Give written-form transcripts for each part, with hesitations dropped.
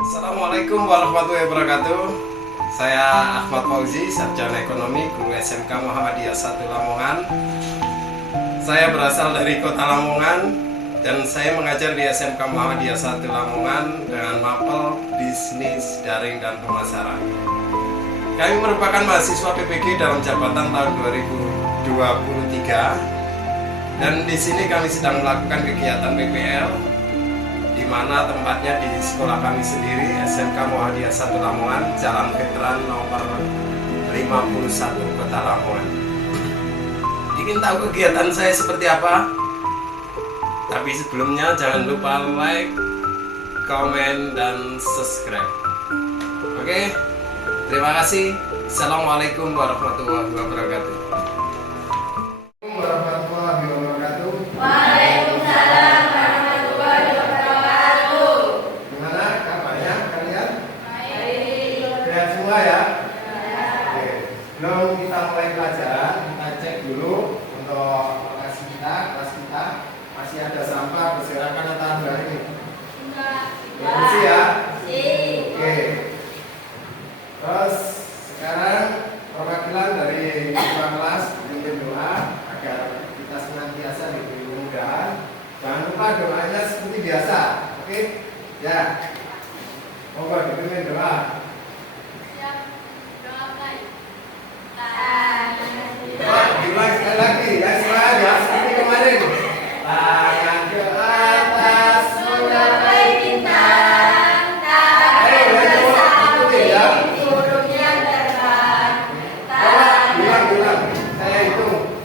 Assalamualaikum warahmatullahi wabarakatuh. Saya Ahmad Fauzi, sarjana ekonomi, guru SMK Muhammadiyah 1 Lamongan. Saya berasal dari kota Lamongan dan saya mengajar di SMK Muhammadiyah 1 Lamongan dengan mapel bisnis daring dan pemasaran. Kami merupakan mahasiswa PPG dalam jabatan tahun 2023 dan di sini kami sedang melakukan kegiatan PPL, di mana tempatnya di sekolah kami sendiri, SMK Muhammadiyah 1 Lamongan, Jalan Veteran nomor 51 Kota Lamongan. Ingin tahu kegiatan saya seperti apa? Tapi sebelumnya jangan lupa like, komen, dan subscribe. Oke, terima kasih. Assalamualaikum warahmatullahi wabarakatuh. Warahmatullahi wabarakatuh. Waalaikumsalam warahmatullahi wabarakatuh. Gimana kabarnya kalian? Baik. Sehat semua ya? Ya. Oke. Sebelum kita mulai pelajaran, kita cek dulu untuk lokasi kita, kelas kita masih ada sampah berserakan atau enggak ini? Enggak. Bersih ya? Bersih. Oke. Terus sekarang perwakilan dari ketua kelas memimpin doa agar kita senantiasa diberi kemudahan. Jangan lupa doanya seperti biasa. Oke? Ya. Monggo dipimpin doa. Siap. Doakan. Coba diulang sekali lagi ya, semuanya seperti kemarin. Tangan ke atas, Menggapai bintang, tak Ayo, ikuti ya. burung yang terbang. Coba bilang, saya hitung.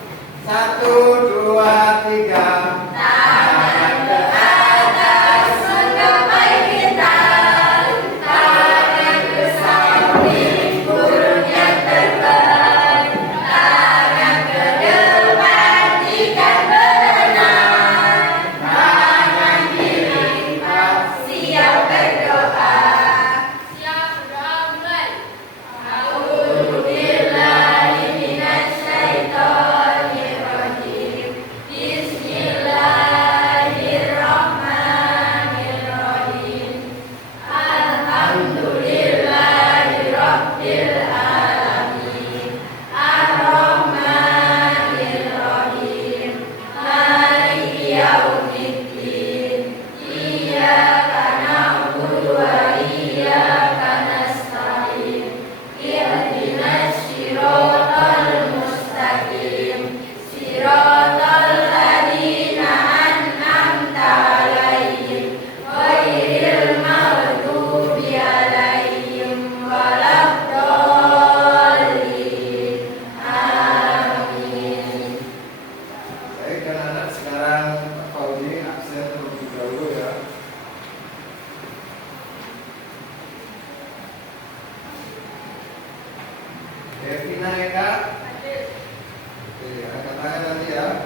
1, 2, 3. Tangan ke atas, menggapai bintang. Tangan ke samping, burung yang terbang. Tangan ke depan, ikan berenang. Tangan kiri, siap berdoa. Siap berdoa mulai. A'udzubillahi minasyaitonirrajim. Bismillahirrahmanirrahim. Alhamdulillahirabbil alamin. Ar-Rahmanirrahim. Maliki yaumiddin. Iyyaka na'budu wa iyyaka nasta'in. Ihdinas siratal mustaqim. Siratal ladzina an'amta 'alaihim ghairil maghdubi 'alaihim waladdallin. Amin. Baik anak-anak, sekarang Pak Fauzi absen terlebih dahulu ya. Devina Eka, oke, angkat tangan nanti ya.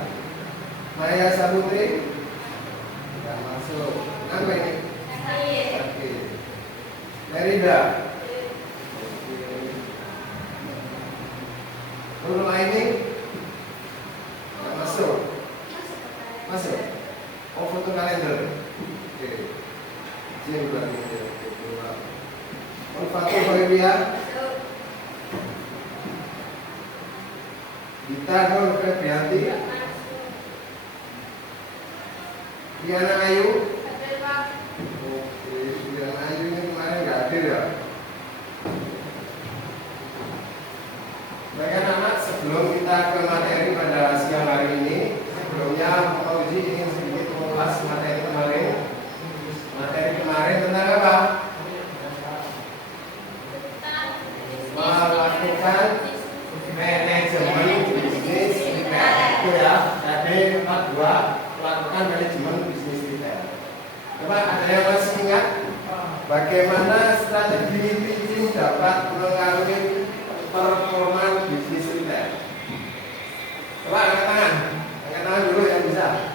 Maya Sabutri, tidak masuk. Apa ini? Oke. Merida, oke. Nurul Aini, tidak masuk. Masuk. Oh, foto kalender. Oke. Izin berarti ya. Fatul Hoiria, Dita Nur Febrianti, Diana Ayu. Oke, Diana Ayu ini kemarin nggak hadir ya. Baik anak-anak, sebelum kita ke materi pada siang hari ini, sebelumnya Pak Uji ingin sedikit mengulas materi kemarin. Materi kemarin tentang apa? Melakukan manajemen bisnis retail itu ya. Tadi 42 melakukan manajemen bisnis retail. Coba ada yang masih ingat bagaimana strategi pitching dapat mengaruhi performa bisnis retail? Coba angkat tangan dulu yang bisa.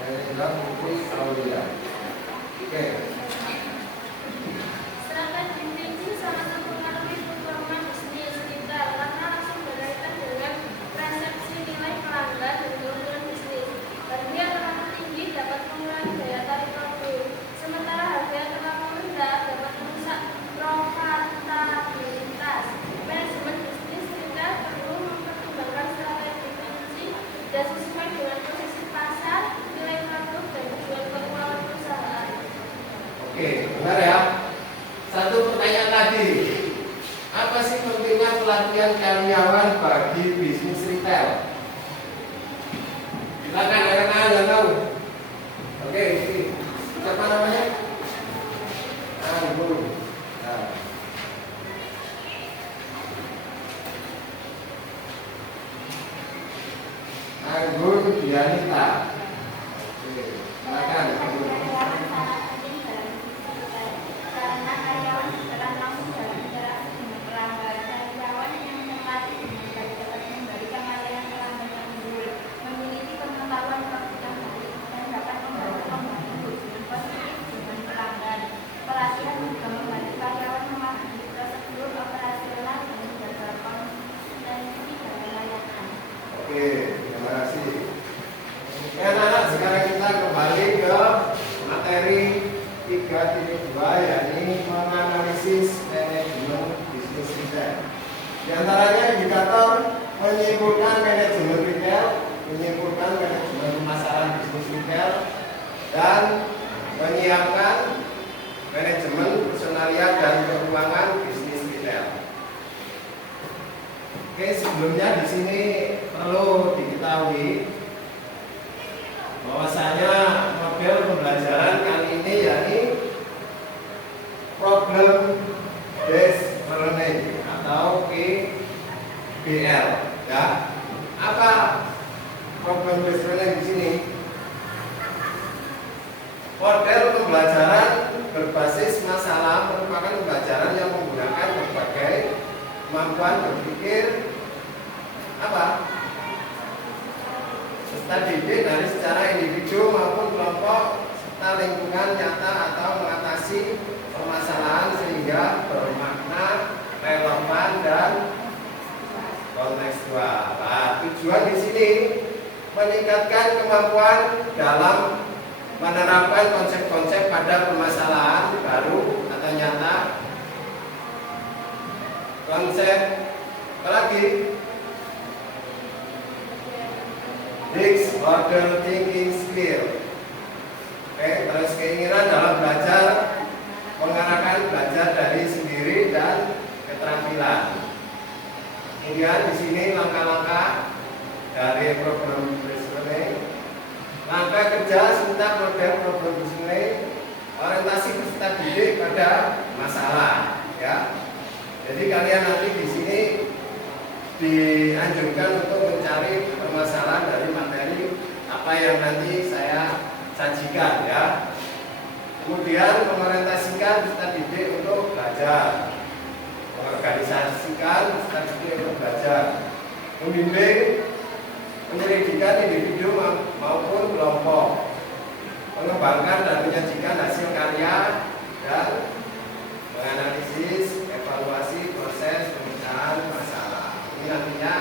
Yang jawab Putri Aulia. Oke. Strategi pitching sangat mempengaruhi performa bisnis retail karena langsung berkaitan dengan persepsi nilai pelanggan dan keuntungan bisnis. Harga yang terlalu tinggi dapat mengurangi daya tarik produk, sementara harga yang terlalu rendah Oke, benar ya. Satu pertanyaan lagi. Apa sih pentingnya pelatihan karyawan bagi bisnis retail? Silakan rekan-rekan yang tahu. Oke, ini siapa namanya? Anggun. Nah. Anggun Dianita. Oke, silakan Anggun. Karyawan sangat penting dalam bisnis retail karena karyawan berperan langsung dalam interaksi dengan pelanggan. Karyawan yang terlatih dengan baik dapat memberikan layanan pelanggan yang unggul, memiliki pengetahuan produk yang baik, dan dapat membantu membangun hubungan positif dengan pelanggan. Pelatihan juga membantu karyawan memahami prosedur operasional dan menjaga konsistensi dalam layanan. Oke, terima kasih. Oke anak-anak, sekarang kita kembali ke materi 3.2, yakni menganalisis manajemen bisnis retail. Di antaranya indikator menyimpulkan manajemen retail, menyimpulkan manajemen pemasaran bisnis retail, dan menyiapkan manajemen personalia dan keuangan bisnis retail. Oke, sebelumnya di sini perlu diketahui bahwasanya model pembelajaran kali ini yakni problem based learning atau PBL, ya. Apa problem based learning di sini? Model pembelajaran berbasis masalah merupakan pembelajaran yang menggunakan berbagai kemampuan berpikir peserta didik dari secara individu maupun kelompok serta lingkungan nyata atau mengatasi permasalahan sehingga bermakna, relevan, dan kontekstual. Nah, tujuan di sini meningkatkan kemampuan dalam menerapkan konsep-konsep pada permasalahan baru atau nyata. Konsep apalagi? Mixed order thinking skill. Oke, terus keinginan dalam belajar, mengarahkan belajar dari sendiri dan keterampilan. Kemudian di sini langkah-langkah dari program learning, langkah kerja serta model program learning, orientasi peserta didik pada masalah, ya. Jadi kalian nanti di sini dianjurkan untuk mencari permasalahan dari materi apa yang nanti saya sajikan, ya. Kemudian mengorientasikan peserta didik untuk belajar, mengorganisasikan peserta didik untuk belajar, membimbing penyelidikan individu maupun kelompok, mengembangkan dan menyajikan hasil karya, dan menganalisis evaluasi proses pemecahan masalah. Ini nantinya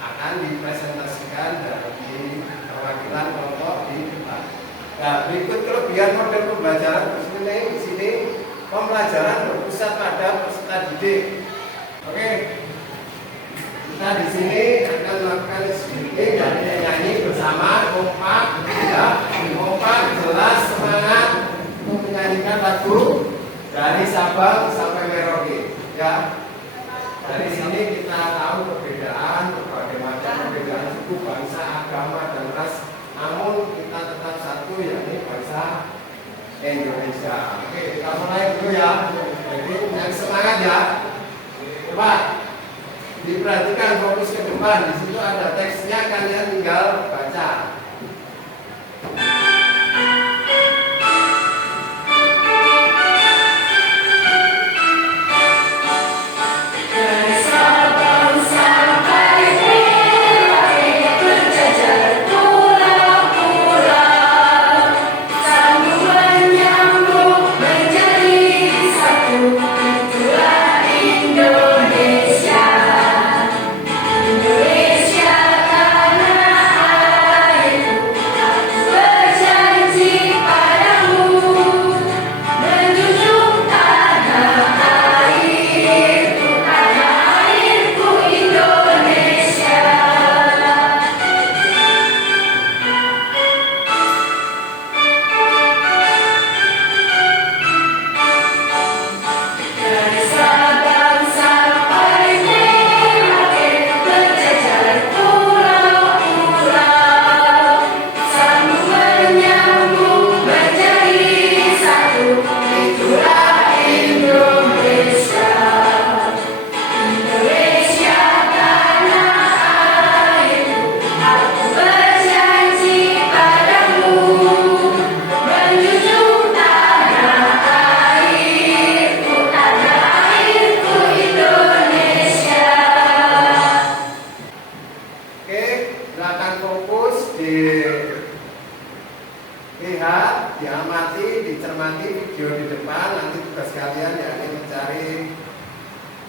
akan dipresentasikan dari perwakilan kelompok di depan. Nah, berikut kelebihan model pembelajaran berseling di sini. Pembelajaran berpusat pada peserta didik. Oke, kita di sini akan melakukan speaking dan nyanyi bersama, kompak, ya, kompak, jelas, semangat untuk menyanyikan lagu dari Sabang sampai Merauke, ya. Dari sini kita tahu perbedaan, berbagai macam perbedaan suku, bangsa, agama, dan ras. Namun kita tetap satu, yakni bangsa Indonesia. Oke, kita mulai dulu ya. Jadi yang semangat ya. Coba diperhatikan, fokus ke depan. Di situ ada teksnya, kalian tinggal baca. Indonesia tanah air.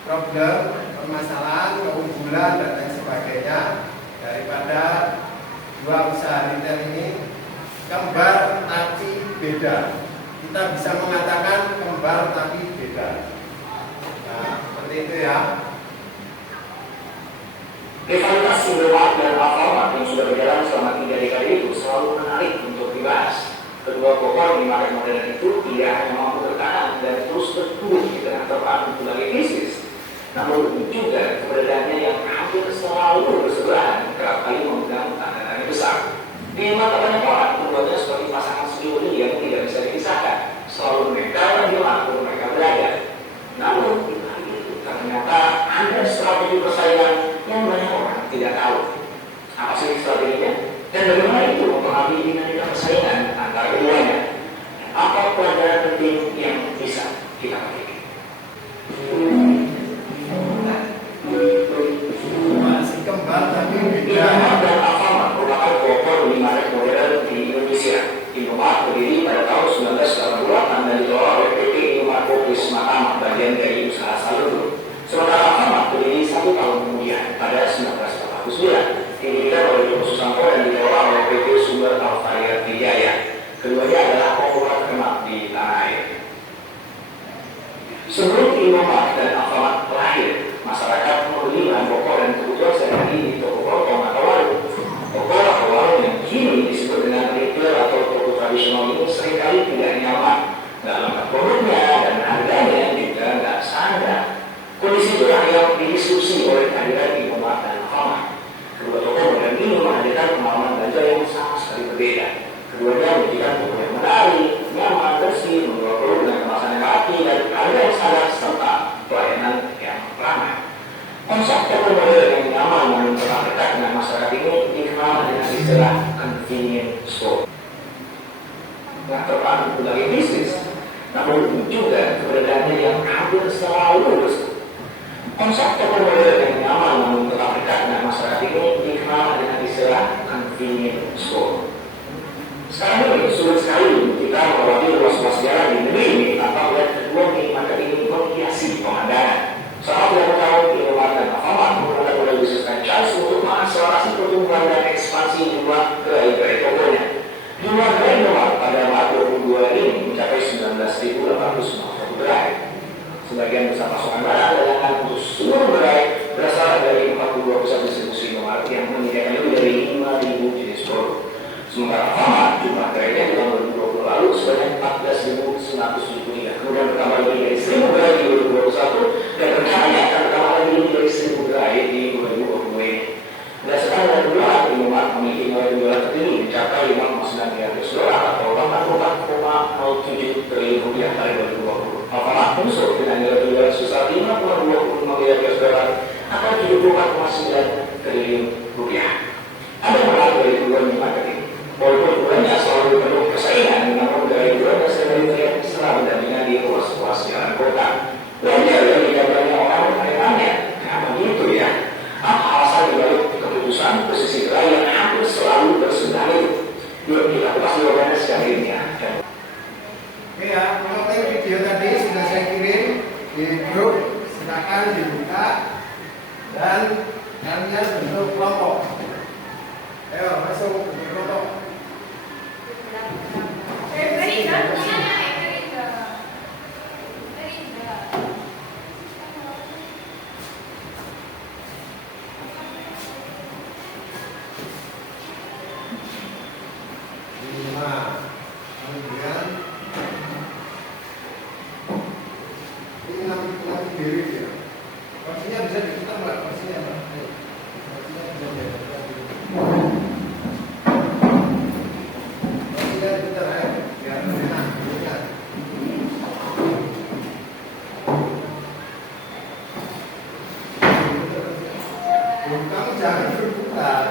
problem, permasalahan, keunggulan dan lain sebagainya daripada dua usaha retail ini. Kembar tapi beda. Kita bisa mengatakan kembar tapi beda. Nah, seperti itu ya. Rivalitas Indomaret dan Alfamart yang sudah berjalan selama 3 dekade itu selalu menarik untuk dibahas. Kedua pokok minimarket modern itu tidak hanya mampu bertahan dan terus bertumbuh di tengah terpaan berbagai krisis, namun juga keberadaannya yang hampir selalu bersebelahan kerap kali memegang tanda-tanda besar. Di mata banyak orang, keduanya seperti pasangan sejoli yang tidak bisa dipisahkan, selalu mereka di mana mereka berada. Namun, itu ternyata ada strategi persaingan yang banyak orang tidak tahu. Apa sih strateginya? Dan bagaimana itu mempengaruhi dinamika persaingan antara keduanya? Apa pelajaran penting yang bisa kita petik? Masih kembar tapi beda. Indomaret dan Alfamart merupakan pokok minimarket modern di Indonesia. Indomaret berdiri pada tahun 1988 dan dikelola oleh PT Indomaret Prisma Tama, bagian dari usaha Saludo. Sementara Alfamart berdiri 1 tahun kemudian pada 1949. Didirikan oleh Joko Susanto dan dikelola oleh PT Sumber Alfaya Trijaya. Keduanya adalah konglomerat terkenal di tanah air. Sebelum Indomaret dan Alfamart lahir, masyarakat membeli bahan pokok dan kebutuhan sehari-hari di toko kelontong atau warung. Toko atau warung yang kini disebut dengan retail atau toko tradisional ini seringkali tidak nyaman dalam produknya dan harganya juga nggak standar. Kondisi itulah yang didiskusi oleh kehadiran Indomaret dan Alfamart. Kedua toko modern ini menghadirkan pengalaman belanja yang sama sekali berbeda. Keduanya memberikan toko yang menarik, nyaman, bersih, menjual produk dengan kemasan yang rapi dan harga yang standar serta pelayanan yang ramah. Konsep toko modern yang nyaman dan telah dekat dengan masyarakat ini dikenal dengan istilah convenience store. Nah, terpadu berbagai bisnis, namun juga keberadaannya yang hampir selalu bersih. Konsep toko modern yang nyaman namun tetap dekat dengan masyarakat ini dikenal dengan istilah convenience store. Sekarang ini sulit sekali kita melewati ruas-ruas jalan di negeri ini tanpa melihat kedua minimarket ini menghiasi pemandangan. Saat tidak tahu Indomaret dan Alfamart menggunakan model bisnis franchise untuk mengakselerasi pertumbuhan dan ekspansi jumlah gerai-gerai tokonya. Jumlah gerai Indomaret pada Maret 2022 ini mencapai 19.851 gerai. Sebagian besar pasokan barang dagangan untuk seluruh gerai berasal dari 42 pusat distribusi Indomaret yang menyediakan lebih dari 5.000 jenis produk. Sementara Alfamart jumlah gerainya di tahun 2020 lalu sebanyak 14.973, kemudian bertambah lebih dari 1.000 gerai di 2021 dan rencananya akan bertambah lagi lebih dari 1.000 gerai di 2022 ini. Berdasarkan data penjualan, Indomaret memiliki nilai penjualan tertinggi mencapai 5,9 miliar dolar atau 84,07 triliun rupiah pada 2020. Alfamart menyusul dengan nilai penjualan sebesar 5,25 miliar dolar atau 74,9 triliun rupiah. Ada menarik dari kedua minimarket ini. Walaupun keduanya selalu penuh persaingan, namun dari keduanya sering terlihat mesra berdampingan di ruas-ruas jalan kota. Wajar dari gambarnya orang bertanya-tanya, kenapa gitu ya? Apa alasan dibalik keputusan posisi gerai yang hampir selalu bersebelahan itu? Yuk kita kupas jawabannya secara ilmiah. Oke ya, kalau video tadi sudah saya kirim di grup, silakan dibuka dan kalian bentuk kelompok. Ayo masuk bentuk kelompok. Kemudian ini nanti diri ya. Porsinya bisa diputar nggak? Porsinya Pak? Porsinya bisa diputar. Porsinya diputar ya, biar enak. Kamu jangan berbuka.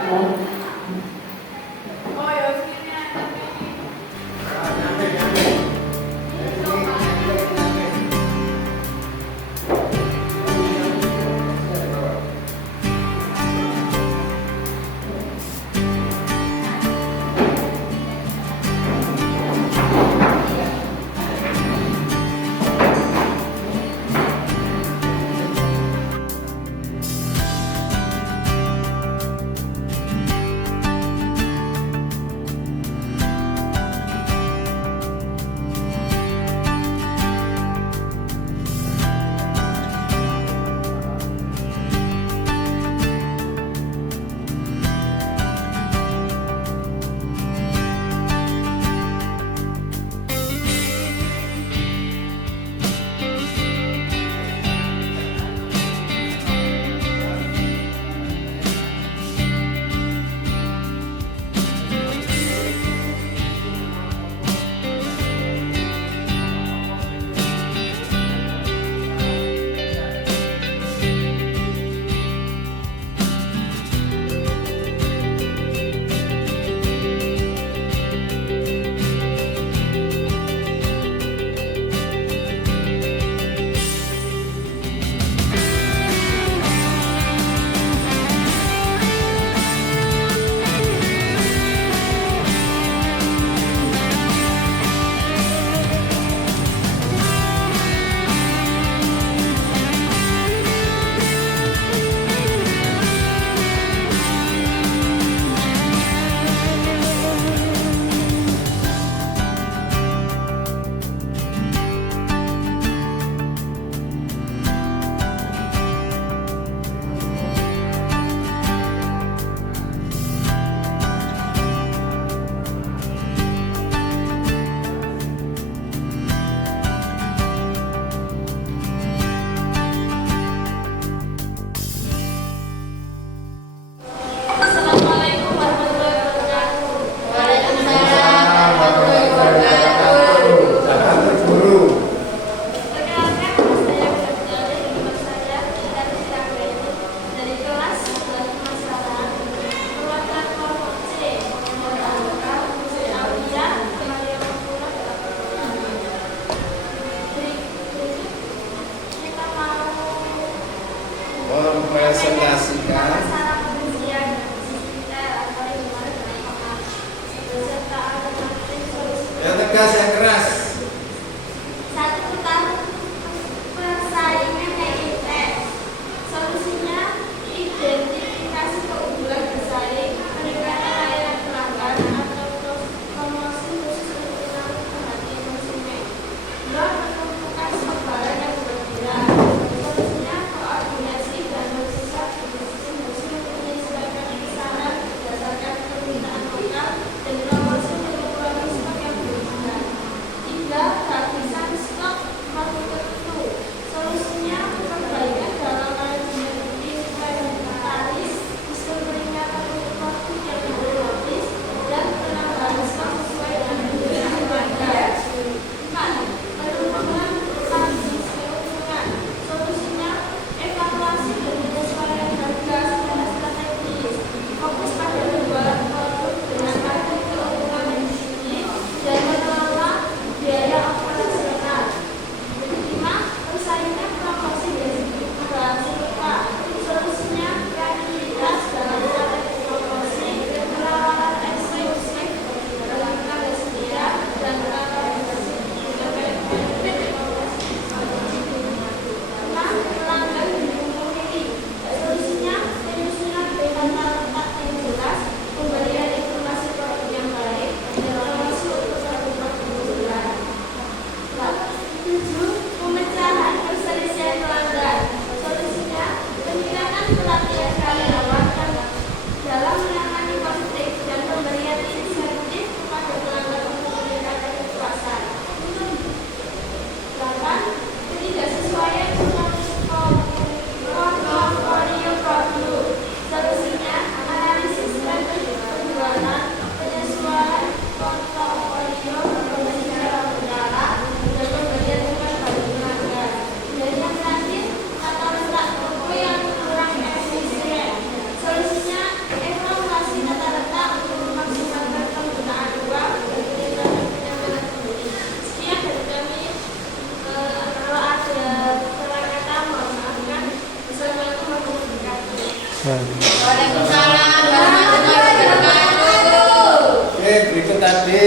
Waalaikumsalam warahmatullahi wabarakatuh. Oke, berikut tadi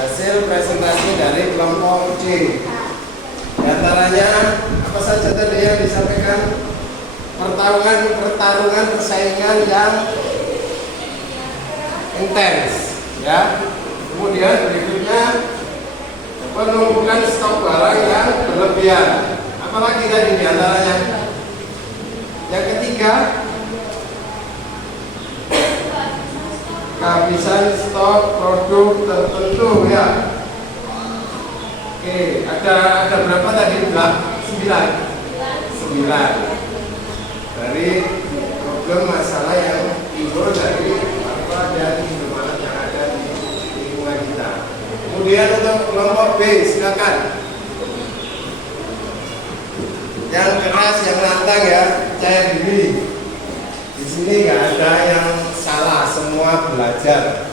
hasil presentasi dari kelompok C. Di antaranya apa saja tadi yang disampaikan? Pertarungan persaingan yang intens, ya. Kemudian berikutnya penumpukan stok barang yang berlebihan. Apalagi tadi di antaranya? Yang ketiga, kehabisan stok produk tertentu, ya. Oke, ada berapa tadi? 9 dari problem masalah yang timbul dari apa dan Indomaret yang ada di lingkungan kita. Kemudian untuk kelompok B, silakan. Yang keras, yang lantang, ya, percaya diri. Di sini nggak ada yang salah, semua belajar.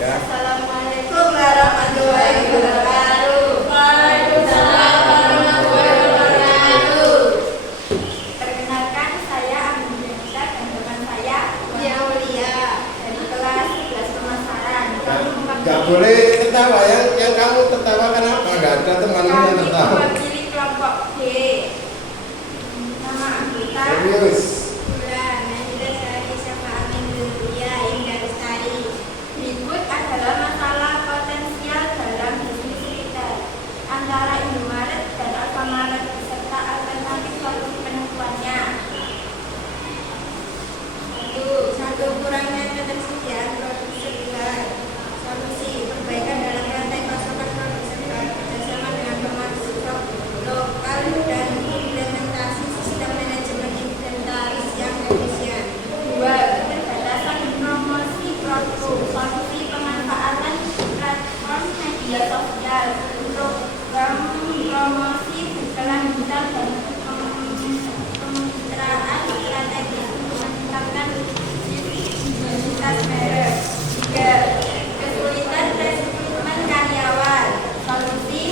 Ya. Assalamualaikum warahmatullahi wabarakatuh. Waalaikumsalam warahmatullahi wabarakatuh. Perkenalkan, saya Aminah dan teman saya Aulia dari kelas 11 pemasaran. Nggak boleh ketawa, yang kamu tertawa kenapa? Nggak ada temanmu yang Kami tertawa. mewakili kelompok B. Nama anggota Serius. Bulan Najda Sari sama Amin Dunia Indah Lestari. Berikut adalah masalah potensial dalam bisnis retail antara Indomaret dan Alfamaret beserta alternatif solusi penemuannya. Satu, kurangnya ketersediaan produk sekuler. Solusi perbaikan dalam rantai pasokan produk sekuler bersama dengan pemasok lokal dan implementasi sistem manajemen inventaris yang efisien. 2. Keterbatasan promosi produk. Solusi pemanfaatan platform media sosial, program promosi berkelanjutan dan kemitraan strategis untuk meningkatkan visibilitas merek. 3. Kesulitan rekrutmen karyawan. Solusi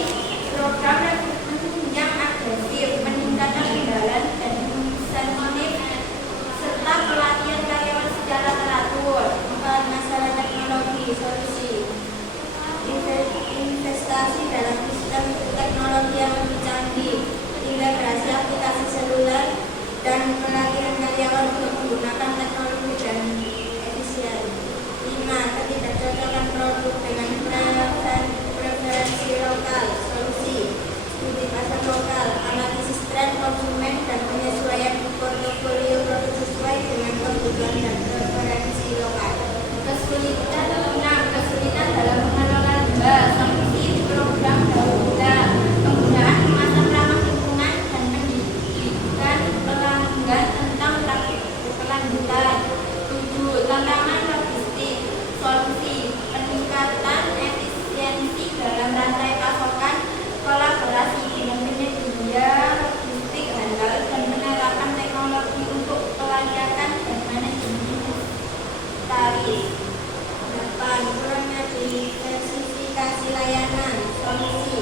program rekrutmen yang agresif, peningkatan imbalan dan insentif serta pelatihan karyawan secara teratur. 4. Masalah teknologi. Solusi investasi dalam sistem teknologi yang lebih canggih, integrasi aplikasi seluler dan pelatihan karyawan untuk menggunakan teknologi dan efisien. 5. Ketidakcocokan produk dengan preferensi lokal. Solusi studi pasar lokal, analisis tren konsumen dan penyesuaian portofolio produk sesuai dengan kebutuhan dan preferensi lokal. Kesulitan dalam mengelola limbah. Solusi program daur ulang, penggunaan kemasan ramah lingkungan dan pendidikan pelanggan tentang praktik berkelanjutan. 7. Tantangan logistik. Solusi peningkatan efisiensi dalam rantai pasokan, kolaborasi dengan penyedia logistik handal dan penerapan teknologi untuk pelayakan dan manajemen tarif. 8. Kurangnya diversifikasi layanan. Solusi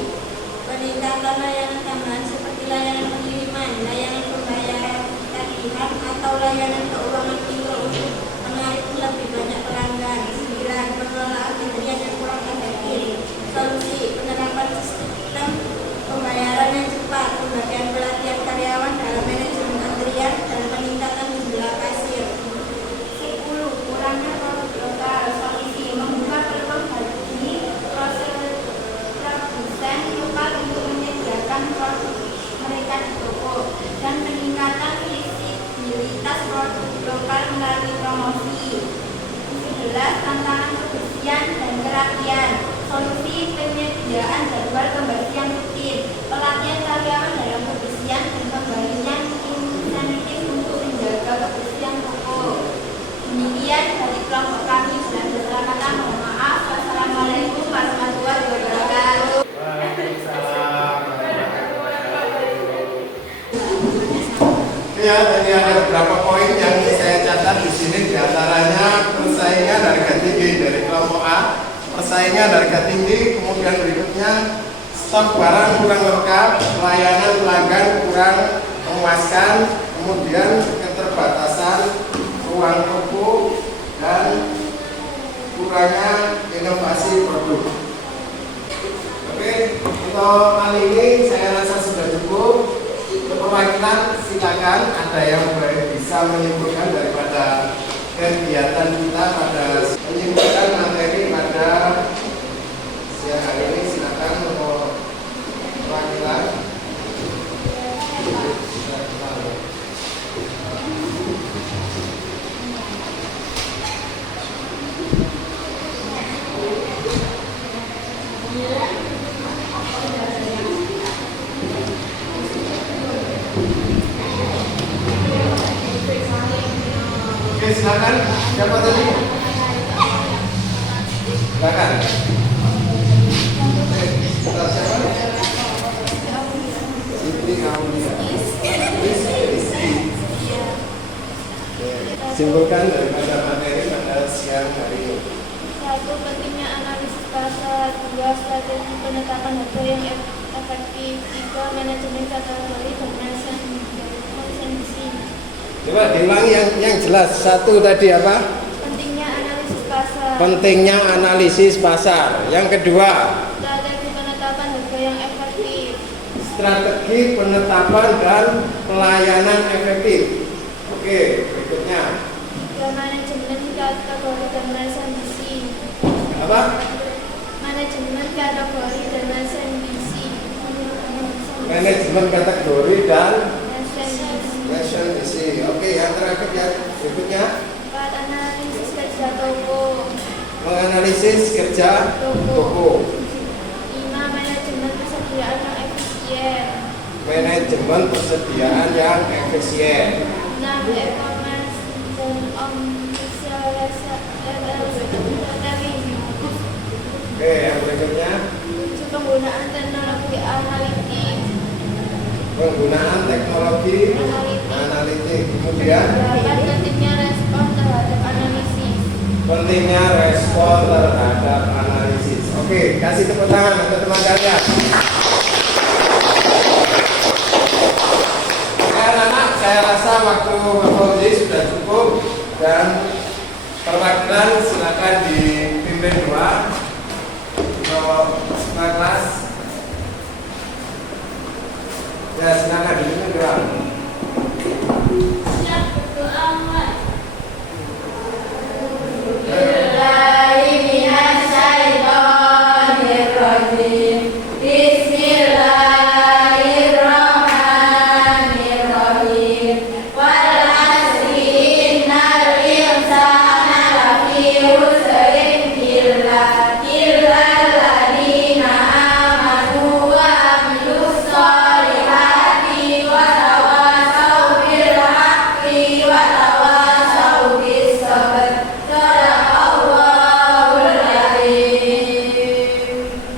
peningkatan layanan tambahan seperti layanan pengiriman, layanan pembayaran tagihan atau layanan keuangan pintar untuk menarik lebih banyak pelanggan. 9. Pengelolaan antrian yang kurang efektif. Solusi penerapan sistem pembayaran yang cepat, pembagian pelatihan karyawan dalam manajemen antrian dan peningkatan jumlah kasir. 10. Kurangnya produk lokal. Solusi membuka peluang bagi produsen lokal untuk menyediakan produk mereka di toko dan peningkatan visibilitas produk lokal melalui promosi. 11. Tantangan kebersihan dan kerapian. Solusi penyediaan jadwal pembersihan rutin, pelatihan karyawan dalam kebersihan dan pemberian insentif untuk menjaga kebersihan toko. Demikian dari kelompok kami. Selamat mohon maaf. Wassalamualaikum warahmatullahi wabarakatuh. Ya, tadi ada beberapa poin yang saya catat di sini, diantaranya persaingan harga tinggi dari kelompok A, persaingan harga tinggi, kemudian berikutnya stok barang kurang lengkap, pelayanan pelanggan kurang memuaskan, kemudian keterbatasan ruang toko, dan kurangnya inovasi produk. Oke, untuk kali ini saya rasa sudah cukup. Untuk perwakilan silakan, ada yang bisa menyimpulkan daripada kegiatan kita pada menyimpulkan materi pada siang hari ini. Silakan untuk perwakilan. Oke, silakan. Siapa tadi? Silakan. Siapa? Siti Aulia. Simpulkan daripada materi pada siang hari ini. 1. Pentingnya analisis pasar. 2. Strategi penetapan harga yang efektif. 3. Manajemen kategori dan konsentrasi. Coba diulangi yang jelas. 1 tadi apa? Pentingnya analisis pasar. Pentingnya analisis pasar. Yang kedua, Strategi penetapan harga yang efektif. strategi penetapan dan pelayanan efektif. Oke, berikutnya 3. Manajemen kategori dan konsentrasi. apa? Manajemen kategori dan konsentrasi. Manajemen kategori dan Konsentrasi. nationalism. Oke, yang terakhir ya, berikutnya 4. Analisis kerja toko. menganalisis kerja toko. 5. Manajemen persediaan yang efisien. Manajemen persediaan yang efisien. 6. E-commerce dan strategi. Oke, yang berikutnya 7. Penggunaan teknologi analitik. penggunaan teknologi analitik. Kemudian 8. Pentingnya respon terhadap analisis. pentingnya respon terhadap analisis. Oke, kasih tepuk tangan untuk teman kalian. Oke anak-anak, saya rasa waktu Bapak Uji sudah cukup dan perwakilan silakan dipimpin doa untuk kelas. Ya, silakan dipimpin doa. Siap berdoa mulai.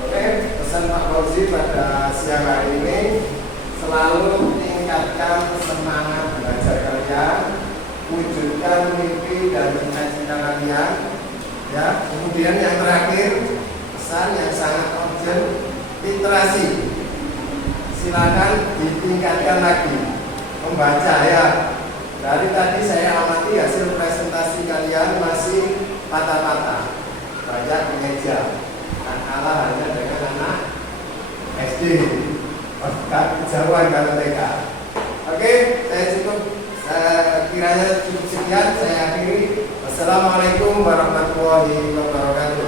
Oke, pesan Pak Fauzi pada siang hari ini selalu tingkatkan semangat belajar kalian, wujudkan mimpi dan cita-cita kalian. Ya, kemudian yang terakhir pesan yang sangat urgent, literasi. Silakan ditingkatkan lagi membaca ya. Dari tadi saya amati hasil presentasi kalian masih patah-patah, banyak mengeja. Tak kalah hanya dengan anak SD, kejauhan kalau TK. Oke, saya kiranya cukup sekian. Saya akhiri. Wassalamualaikum warahmatullahi wabarakatuh.